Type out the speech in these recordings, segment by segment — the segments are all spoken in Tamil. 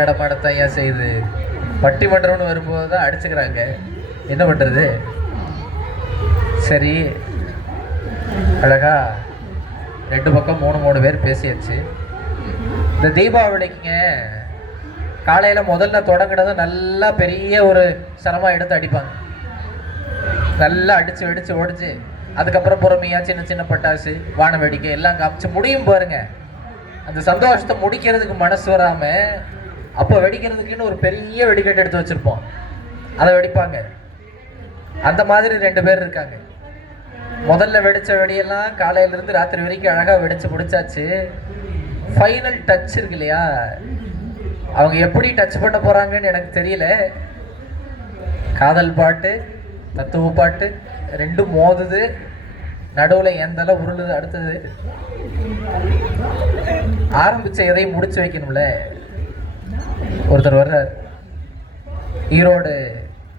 நடமாடத்தான் ஏன் செய்யுது. பட்டிமன்றம்னு வரும்போது தான் அடிச்சுக்கிறாங்க. என்ன பண்ணுறது? சரி, அழகா 2 பக்கம் 3 பேர் பேசியாச்சு. இந்த தீபாவளிக்குங்க காலையில் முதல்ல தொடங்கினதும் நல்லா பெரிய ஒரு சிரமம் எடுத்து அடிப்பாங்க. நல்லா அடித்து வெடித்து ஓடிச்சு. அதுக்கப்புறம் பொறுமையாக சின்ன சின்ன பட்டாசு, வான வேடிக்கை எல்லாம் காமிச்சு முடியும் பாருங்க. அந்த சந்தோஷத்தை முடிக்கிறதுக்கு மனசு வராமல் அப்போ வெடிக்கிறதுக்குன்னு ஒரு பெரிய வெடிக்கட்டு எடுத்து வச்சுருப்போம், அதை வெடிப்பாங்க. அந்த மாதிரி 2 பேர் இருக்காங்க. முதல்ல வெடித்த வெடியெல்லாம் காலையிலேருந்து ராத்திரி வரைக்கும் அழகாக வெடித்து முடிச்சாச்சு. ஃபைனல் டச் இருக்கு இல்லையா, அவங்க எப்படி டச் பண்ண போகிறாங்கன்னு எனக்கு தெரியல. காதல் பாட்டு, தத்துவ பாட்டு 2 மோதுது, நடுவில் எந்தளவு உருளுது. அடுத்தது ஆரம்பித்த எதையும் முடிச்சு வைக்கணும்ல. ஒருத்தர் வர்றார், ஈரோடு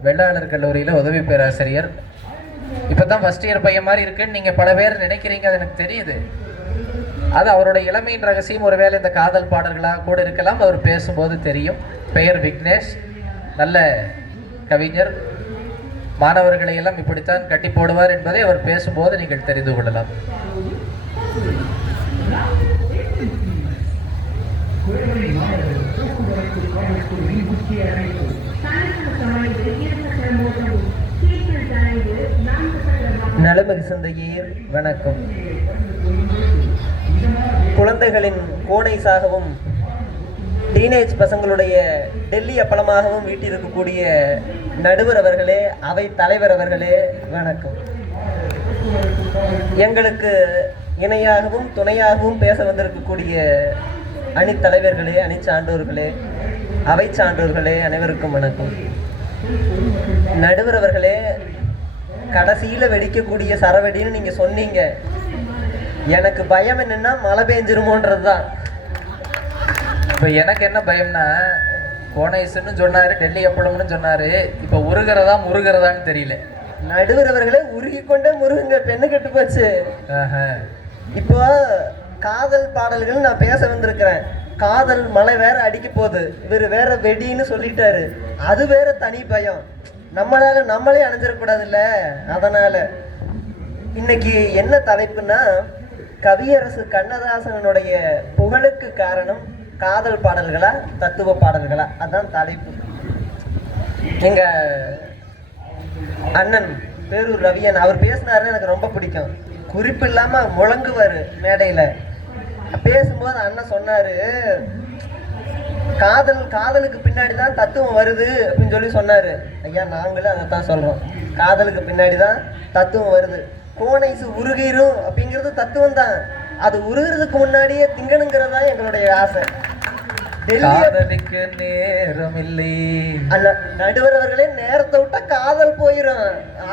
வெள்ளாளர் கல்லூரியில் உதவி பேராசிரியர். இப்போ தான் ஃபஸ்ட் இயர் பையன் மாதிரி இருக்குன்னு நீங்கள் பல பேர் நினைக்கிறீங்க, அது எனக்கு தெரியுது. அது அவரோட இளமையின் ரகசியம். ஒருவேளை இந்த காதல் பாடல்களாக கூட இருக்கலாம், அவர் பேசும்போது தெரியும். பெயர் விக்னேஷ், நல்ல கவிஞர். மாணவர்களை எல்லாம் இப்படித்தான் கட்டி போடுவார் என்பதை அவர் பேசும்போது நீங்கள் தெரிந்து கொள்ளலாம். நலமிகு சந்தையே வணக்கம். குழந்தைகளின் கோனைசாகவும் டீனேஜ் பசங்களுடைய டெல்லி அப்பளமாகவும் வீட்டிருக்கக்கூடிய நடுவர் அவர்களே, அவை தலைவர் அவர்களே வணக்கம். எங்களுக்கு இணையாகவும் துணையாகவும் பேச வந்திருக்கக்கூடிய அணித்தலைவர்களே, அணி சான்றோர்களே, அவை சான்றோர்களே, அனைவருக்கும் வணக்கம். நடுவர் அவர்களே, கடைசியில் வெடிக்கக்கூடிய சரவெடின்னு நீங்கள் சொன்னீங்க. எனக்கு பயம் என்னென்னா மழை பெஞ்சிருமோன்றது தான். இப்போ எனக்கு என்ன பயம்னா, கோனைசுன்னு சொன்னார், டெல்லி அப்பளம்னு சொன்னார். இப்போ உருகிறதா முருகிறதான்னு தெரியல. நடுவர் அவர்களே, உருகி கொண்டே முருகுங்க, பெண்ணு கெட்டு போச்சு. இப்போ காதல் பாடல்கள் நான் பேச வந்திருக்கிறேன். காதல் மழை வேற அடிக்க போகுது, இவர் வேற வெடின்னு சொல்லிட்டாரு. அது வேற தனி பயம். நம்மளே அணைஞ்சிடக்கூடாதுல்ல. அதனால இன்னைக்கு என்ன தலைப்புன்னா, கவியரசு கண்ணதாசனுடைய புகழுக்கு காரணம் காதல் பாடல்களா தத்துவ பாடல்களா, அதான் தலைப்பு. எங்க அண்ணன் பேரூர் ரவியன் அவர் பேசினாருன்னு எனக்கு ரொம்ப பிடிக்கும். குறிப்பு இல்லாம முழங்குவார் மேடையில. பேசும்போது அண்ணன் சொன்னாரு, காதலுக்கு பின்னாடி தான் தத்துவம் வருது அப்படின்னு சொல்லி சொன்னாரு. ஐயா, நாங்களும் அதைத்தான் சொல்றோம். காதலுக்கு பின்னாடி தான் தத்துவம் வருது. கோனைசு உருகிரும் அப்படிங்கிறது தத்துவம் தான். அது உருகிறதுக்கு முன்னாடியே திங்கணுங்கிறது தான் எங்களுடைய ஆசை. காதலுக்கு நேரம் இல்லை. நடுவர் அவர்களே, நேரத்தை விட்டா காதல் போயிடும்.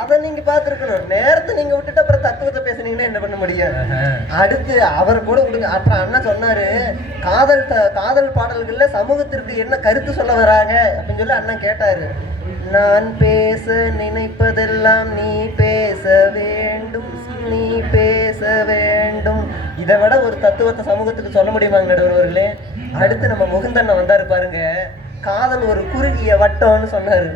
அதை நீங்க பார்த்துருக்கணும். நேரத்தை நீங்க விட்டுட்டு அப்புறம் தத்துவத்தை பேசுனீங்கன்னா என்ன பண்ண முடியும்? அடுத்து அவர் கூட விடுங்க. அப்புறம் அண்ணா சொன்னாரு, காதல் பாடல்கள்ல சமூகத்திற்கு என்ன கருத்து சொல்ல வராங்க அப்படின்னு சொல்லி அண்ணன் கேட்டாரு. நான் பேச நினைப்பதெல்லாம் நீ பேச வேண்டும், நீ பேச வேண்டும். இதை விட ஒரு தத்துவத்தை சமூகத்துக்கு சொல்ல முடியுமாங்க நடுவர்களே? அடுத்து நம்ம முகுந்தண்ண வந்தாரு பாருங்க. காதல் ஒரு குறுகிய வட்டம்னு சொன்னாரு.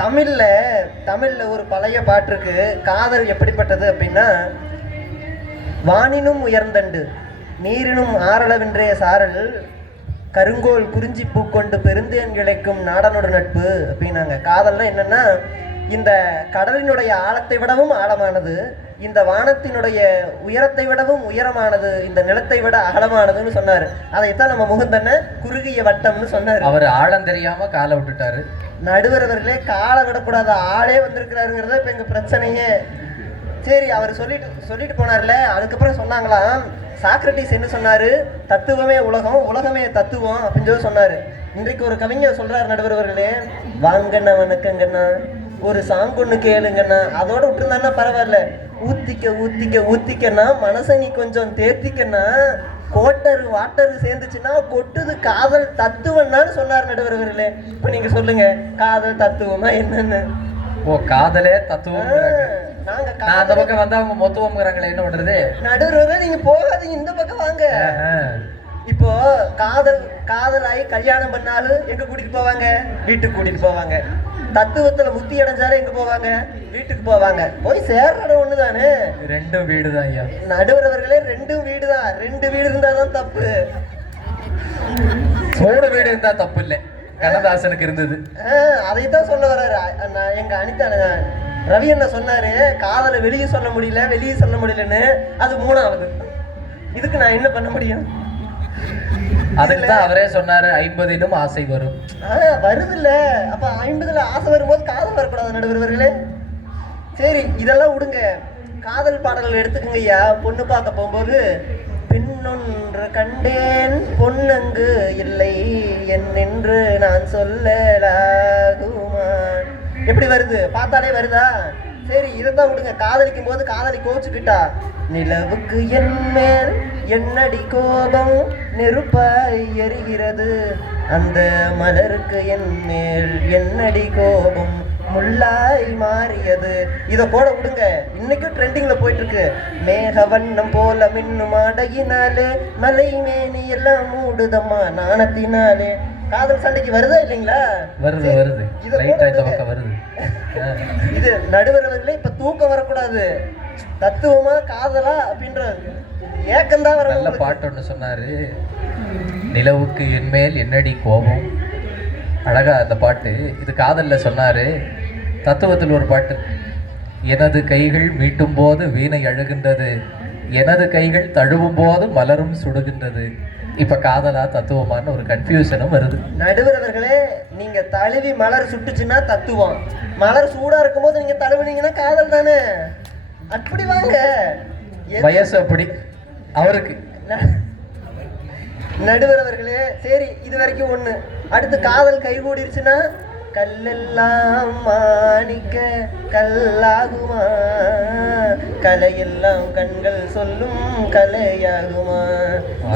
தமிழ்ல ஒரு பழைய பாட்டு இருக்கு. காதல் எப்படிப்பட்டது அப்படின்னா, வானினும் உயர்ந்தண்டு நீரினும் ஆரளவென்றே சாரல் கருங்கோல் குறிஞ்சி பூக்கொண்டு பெருந்தேன் கிடைக்கும் நாடனோட நட்பு அப்படின்னாங்க. காதல்னா என்னன்னா, இந்த கடலினுடைய ஆழத்தை விடவும் ஆழமானது, இந்த வானத்தினுடைய உயரத்தை விடவும் உயரமானது, இந்த நிலத்தை விட அகலமானதுன்னு சொன்னாரு. அதைத்தான் நம்ம முகுந்தண்ண குறுகிய வட்டம்னு சொன்னாரு. அவர் ஆழம் தெரியாம காலை விட்டுட்டாரு. நடுவர் அவர்களே, காலை விடக்கூடாது, ஆளே வந்திருக்கிறாருங்கிறத இப்ப எங்க பிரச்சனையே. சரி, அவர் சொல்லிட்டு போனார்ல. அதுக்கப்புறம் சொன்னாங்களாம், சாக்ரட்டிஸ் என்ன சொன்னாரு, தத்துவமே உலகம், உலகமே தத்துவம் அப்படின்னு சொல்லி சொன்னாரு. இன்றைக்கு ஒரு கவிஞர் சொல்றாரு, நடுவர் அவர்களே, வாங்கண்ணா வணக்கங்கண்ணா, ஒரு சாங் ஒன்று கேளுங்கண்ணா. அதோட விட்டுருந்தான்னா பரவாயில்ல. ஊத்திக்கன்னா மனசை நீ கொஞ்சம் தேர்த்திக்கன்னா, வாட்டரு சேர்ந்துச்சுன்னா கொட்டுது காதல் தத்துவம்னான்னு சொன்னார் நடுவர் அவர்களே. இப்ப நீங்க சொல்லுங்க, காதல் தத்துவமா என்னன்னு? ஓ, காதலே தத்துவம். நாங்க அந்த பக்கம் வந்தா அவங்க மொத்தவங்கிறாங்களே, என்ன பண்றது? நடுவர் நீங்க போகாதீங்க, இந்த பக்கம் வாங்க. இப்போ காதலாகி கல்யாணம் பண்ணாலும் எங்க கூட்டிட்டு போவாங்க? வீட்டுக்கு கூட்டிட்டு போவாங்க. தத்துவத்துல முத்தி அடைஞ்சாலும் எங்க போவாங்க? வீட்டுக்கு போவாங்க. போய் சேர்ற இடம் ஒண்ணுதானே. ரெண்டும் வீடு தான் ஐயா. நடுவர் அவர்களே, ரெண்டும் வீடு தான். 2 வீடு இருந்தாதான் தப்பு. 3 வீடு இருந்தா தப்பு இல்லை. கண்ணதாசனுக்கு இருந்தது. அதைத்தான் சொல்ல வர்றாரு. எங்க அனிதா ரவி என்ன சொன்னாரு, காதலை வெளியே சொல்ல முடியலன்னு. அது 3வது. இதுக்கு நான் என்ன பண்ண முடியும்? அதுக்கு தான் அவரே சொன்னாரு 50லும் ஆசை வரும். வருது இல்ல. அப்ப 50ல ஆசை வரும்போது காதல் வரக்கூடாது நடுவர்களே. சரி, இதெல்லாம் விடுங்க. காதல் பாடல்கள் எடுத்துக்கங்க ஐயா. பொண்ணு பார்க்க போகும்போது பின்னொன்று கண்டேன் பொன்னங்கு இல்லை என்று நான் சொல்லலாகுமா, எப்படி வருது? பார்த்தாலே வருதா? சரி, இதைத்தான் விடுங்க. காதலிக்கும் போது காதலி கோச்சுக்கிட்டா, நிலவுக்கு என் மேல் என்னடி கோபம் நெருப்பாய் எரிகிறது, அந்த மலருக்கு என் மேல் என்னடி கோபம் முள்ளாய் மாறியது. இதை கூட விடுங்க. இன்னைக்கும் ட்ரெண்டிங்ல போயிட்டு இருக்கு. மேக வண்ணம் போல மின்னும் அடையினாலே மலை மேனி எல்லாம் மூடுதம்மா நாணத்தினாலே. காதல் சண்டைக்கு வருதா இல்லைங்களா? வருது. இது நடுவர்களே, இப்ப தூக்கம் வரக்கூடாது. தத்துவமா காதலா அப்படின்ற ஏக்கம்தான் வர. நல்ல பாட்டு ஒண்ணு சொன்னாரு, நிலவுக்கு என் மேல் என்னடி கோபம். அழகா அந்த பாட்டு. இது காதல்ல சொன்னாரு. தத்துவத்தில் ஒரு பாட்டு, எனது கைகள் மீட்டும் போது வீணை அழுகின்றது, எனது கைகள் தழுவும் போது மலரும் சுடுகின்றது. இப்ப காதலா தத்துவமான ஒரு கன்ஃபியூஷனும் வருது. நடுவர் அவர்களே, நீங்க தழுவி மலர் சுட்டுச்சுன்னா தத்துவம், மலர் சூடா இருக்கும் போது நீங்க தழுவுனீங்கன்னா காதல் தானே. அப்படி வாங்க. வயசு அப்படி அவருக்கு. நடுவர் அவர்களே, சரி, இது வரைக்கும் ஒண்ணு. அடுத்து காதல் கை கூடிருச்சுன்னா, கல்லெல்லாம் மாணிக்க கல்லாகுமா, கலையெல்லாம் கண்கள் சொல்லும் கலையாகுமா,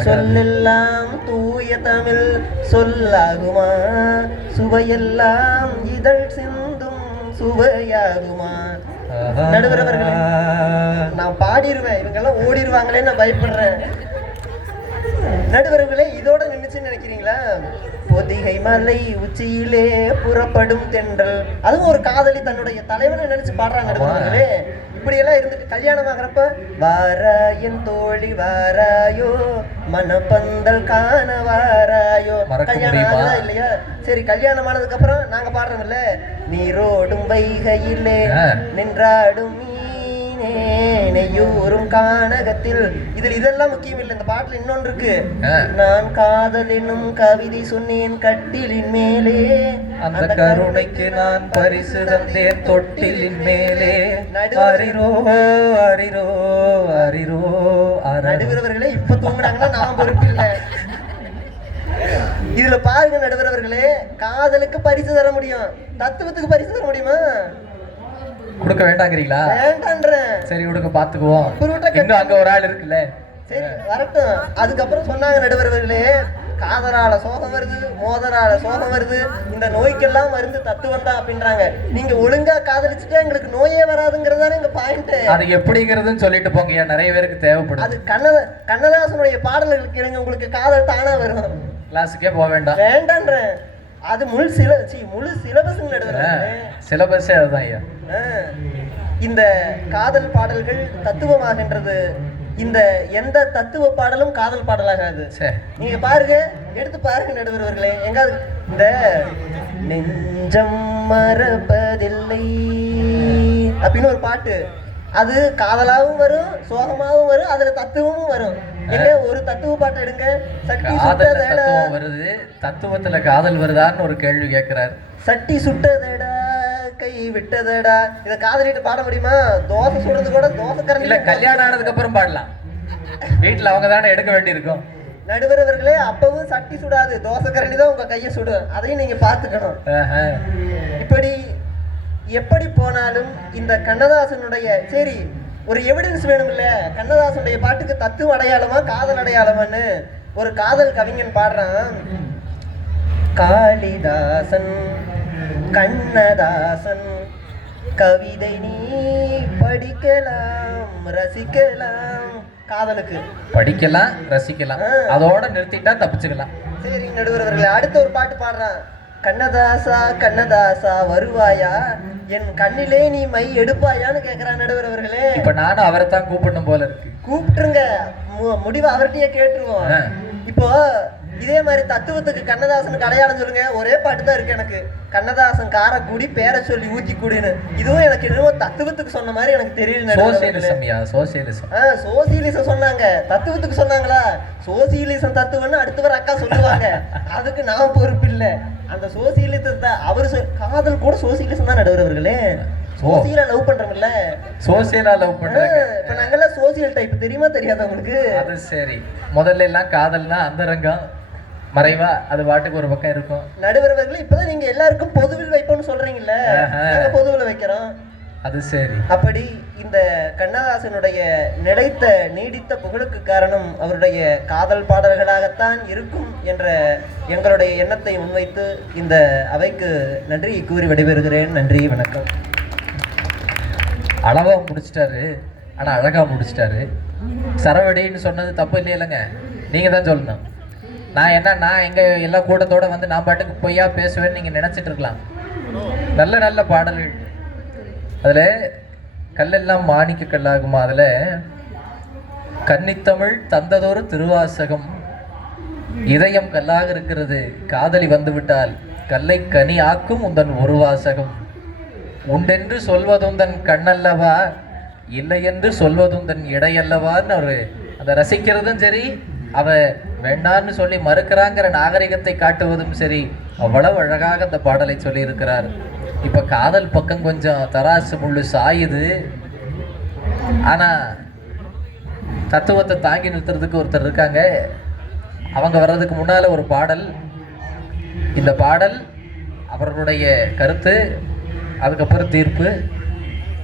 சொல்லெல்லாம் தூய தமிழ் சொல்லாகுமா, சுவையெல்லாம் இதழ் சிந்தும் சுவையாகுமா. நடுவர் அவர்களே, நான் பாடிடுவேன், இவங்கெல்லாம் ஓடிடுவாங்களேன்னு நான் பயப்படுறேன். நடுவர்களே, இதோட நின்றுச்சுன்னு நினைக்கிறீங்களா? பொதிகை மலை உச்சியிலே புறப்படும் தென்றல், அதுவும் ஒரு காதலி தன்னுடைய தலைவனை நினைச்சு பாடுறாங்க நடுவர்களே. இப்படி எல்லாம் இருந்துட்டு கல்யாணம் ஆகிறப்ப, வாராயன் தோழி வாராயோ மனப்பந்தல் காண வாராயோ. கல்யாணம் ஆகுதா இல்லையா? சரி, கல்யாணம் ஆனதுக்கு அப்புறம் நாங்க பாடுறோம்ல, நீரோடும் வைகையிலே நின்றாடும் நெய்யூரும் கானகத்தில். இதெல்லாம் முக்கியம் இல்லை. இந்த பாட்டுல இன்னொன்று இருக்கு. நான் காதல் என்னும் கவிதை சொன்னேன் கட்டிலின் மேலே, அந்த கருணைக்கு நான் பரிசு தந்தேன் தொட்டிலின் மேலே. அரிரோ அரிரோ அரிரோ. நடுவர்களே, இப்ப தூங்குனாங்கன்னா நான் பொறுப்பில்லை. இதுல பாருங்க நடுவர்களே, காதலுக்கு பரிசு தர முடியும், தத்துவத்துக்கு பரிசு தர முடியுமா? கொடுக்க வேண்டாங்கிறீங்களா? வேண்டான்றேன். சரி, கொடுக்க பாத்துக்குவோம். இன்னும் அங்க ஒரு ஆள் இருக்குல்ல. சரி, வரட்டும். அதுக்கப்புறம் சொன்னாங்க நடுவர்களே, காதலால சோகம் வருது, மோதலால சோகம் வருது, இந்த நோய்க்கெல்லாம் மருந்து தத்துவம் தான் அப்படின்றாங்க. நீங்க ஒழுங்கா காதலிச்சுட்டா எங்களுக்கு நோயே வராதுங்கிறதானே எங்க பாயிண்ட். அது எப்படிங்கிறதுன்னு சொல்லிட்டு போங்க, நிறைய பேருக்கு தேவைப்படும். அது கண்ணதாசனுடைய பாடல்களுக்கு இறங்க உங்களுக்கு காதல் தானா வரும். கிளாஸுக்கே போக வேண்டாம். வேண்டான்றேன். அது முழு சிலபஸ் சிலபஸே அதுதான் ஐயா. இந்த காதல் பாடல்கள் தத்துவமாகின்றது. இந்த எந்த தத்துவ பாடலும் காதல் பாடலாகாது. நீங்க பாருங்க, எடுத்து பாருங்க நடுவர்களே. எங்காவது இந்த நெஞ்சம் மறப்பதில்லை அப்படின்னு ஒரு பாட்டு, அது காதலாவும் வரும், சோகமாவும் வரும், அதுல தத்துவமும் வரும். எங்க ஒரு தத்துவ பாட்டு எடுங்க. சட்டி சுட்டதடா வருது, தத்துவத்துல காதல் வருதான்னு ஒரு கேள்வி கேட்கிறார். சட்டி சுட்டதடா கை விட்டதடா, இத காதலிட்டு பாட முடியுமா? தோசை சுடுறது கூட தோசை கரண்டி இல்ல, கல்யாணம் ஆனதுக்கு அப்புறம் பாடலாம். வீட்டுல அவங்க தானே எடுக்க வேண்டியிருக்கும். நடுவர்களே, அப்பவும் சட்டி சுடாது, தோசை கரண்டி தான் உங்க கையை சுடும். அதையும் நீங்க பாத்துக்கணும். இப்படி எப்படி போனாலும் இந்த கண்ணதாசனுடைய, சரி, ஒரு எவிடன்ஸ் வேணும் இல்ல, கண்ணதாசனுடைய பாட்டுக்கு தத்துவ அடையாளமா காதல் அடையாளமான்னு ஒரு காதல் கவிஞன் பாடுறான். காளிதாசன் கண்ணதாசன் கவிதை நீ படிக்கலாம் ரசிக்கலாம், காதலுக்கு. படிக்கலாம், ரசிக்கலாம், அதோட நிறுத்திட்டா தப்பிச்சுக்கலாம். சரி நடுவர் அவர்களே, அடுத்த ஒரு பாட்டு பாடுறான். கண்ணதாசா கண்ணதாசா வருவாயா, என் கண்ணிலே நீ மை எடுப்பாயான்னு கேக்குறான் நடுவர் அவர்களே. இப்ப நானும் அவரை தான் கூப்பிடணும் போல இருக்கு. கூப்பிட்டுருங்க, முடிவை அவர்கிட்டயே கேட்டுருவோம். இப்போ இதே மாதிரி தத்துவத்துக்கு கண்ணதாசனுக்கு அடையாளம் சொல்லுங்க. ஒரே பாட்டு தான் இருக்கு எனக்கு, கண்ணதாசன் காரக்கூடி பேரை சொல்லி ஊத்தி கூடின்னு. இதுவும் எனக்கு என்னமோ தத்துவத்துக்கு சொன்ன மாதிரி எனக்கு தெரியல. சோசியலிசம் சொன்னாங்க, தத்துவத்துக்கு சொன்னாங்களா? சோசியலிசம் தத்துவம்னு அடுத்த வர அக்கா சொல்லுவாங்க, அதுக்கு நான் பொறுப்பு இல்லை. அந்த சோசியலிசத்தை அவர் காதல் கூட சோசியலிசம் தான் நடுவர் அவர்களே. சோசியலா லவ் பண்றோம்ல, சோசியலா லவ் பண்றாங்க. இப்ப நாங்கெல்லாம் சோசியல் டைப், தெரியுமா தெரியாத உங்களுக்கு? அது சரி. முதல்ல எல்லாம் காதல்னா அந்தரங்கம், மறைவா, அது பாட்டுக்கு ஒரு பக்கம் இருக்கும். நடுவர்களே இப்பதான் நீங்க எல்லாருக்கும் பொதுவில் வைப்போம்னு சொல்றீங்கல்ல, நாங்க பொதுவில் வைக்கிறோம். அது சரி. அப்படி இந்த கண்ணதாசனுடைய நிலைத்த நீடித்த புகழுக்கு காரணம் அவருடைய காதல் பாடல்களாகத்தான் இருக்கும் என்ற எங்களுடைய எண்ணத்தை முன்வைத்து இந்த அவைக்கு நன்றி கூறி விடைபெறுகிறேன். நன்றி, வணக்கம். அளவா முடிச்சிட்டாரு, ஆனா அழகா முடிச்சிட்டாரு. சரவடின்னு சொன்னது தப்பு இல்லையிலங்க, நீங்க தான் சொல்லணும். நான் எங்க எல்லா கூட்டத்தோட வந்து நான் பாட்டுக்கு பொய்யா பேசுவேன்னு நீங்க நினைச்சிட்டு இருக்கலாம். நல்ல நல்ல பாடல்கள், அதுல கல்லெல்லாம் மாணிக்க கல்லாகுமா, அதுல கன்னித்தமிழ் தந்ததொரு திருவாசகம், இதயம் கல்லாக இருக்கிறது, காதலி வந்துவிட்டால் கல்லை கனி ஆக்கும் உந்தன் ஒரு வாசகம், உண்டென்று சொல்வதுந்தன் கண்ணல்லவா, இல்லை என்று சொல்வதுந்தன் இடையல்லவான்னு அவரு அதை ரசிக்கிறதும் சரி, அவ வேண்டான்னு சொல்லி மறுக்கிறாங்கிற நாகரிகத்தை காட்டுவதும் சரி, அவ்வளவு அழகாக அந்த பாடலை சொல்லி இருக்கிறார். இப்ப காதல் பக்கம் கொஞ்சம் தராசு முள்ளு சாயுது, ஆனா தத்துவத்தை தாங்கி நிறுத்துறதுக்கு ஒருத்தர் இருக்காங்க. அவங்க வர்றதுக்கு முன்னால ஒரு பாடல், இந்த பாடல் அவர்களுடைய கருத்து, அதுக்கப்புறம் தீர்ப்பு,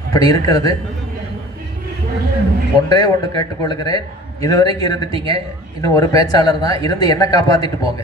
இப்படி இருக்கிறது. ஒன்றே ஒன்று கேட்டுக்கொள்கிறேன், இதுவரைக்கும் இருந்துட்டீங்க, இன்னும் ஒரு பேச்சாளர் தான் இருந்து என்ன காப்பாத்திட்டு போங்க.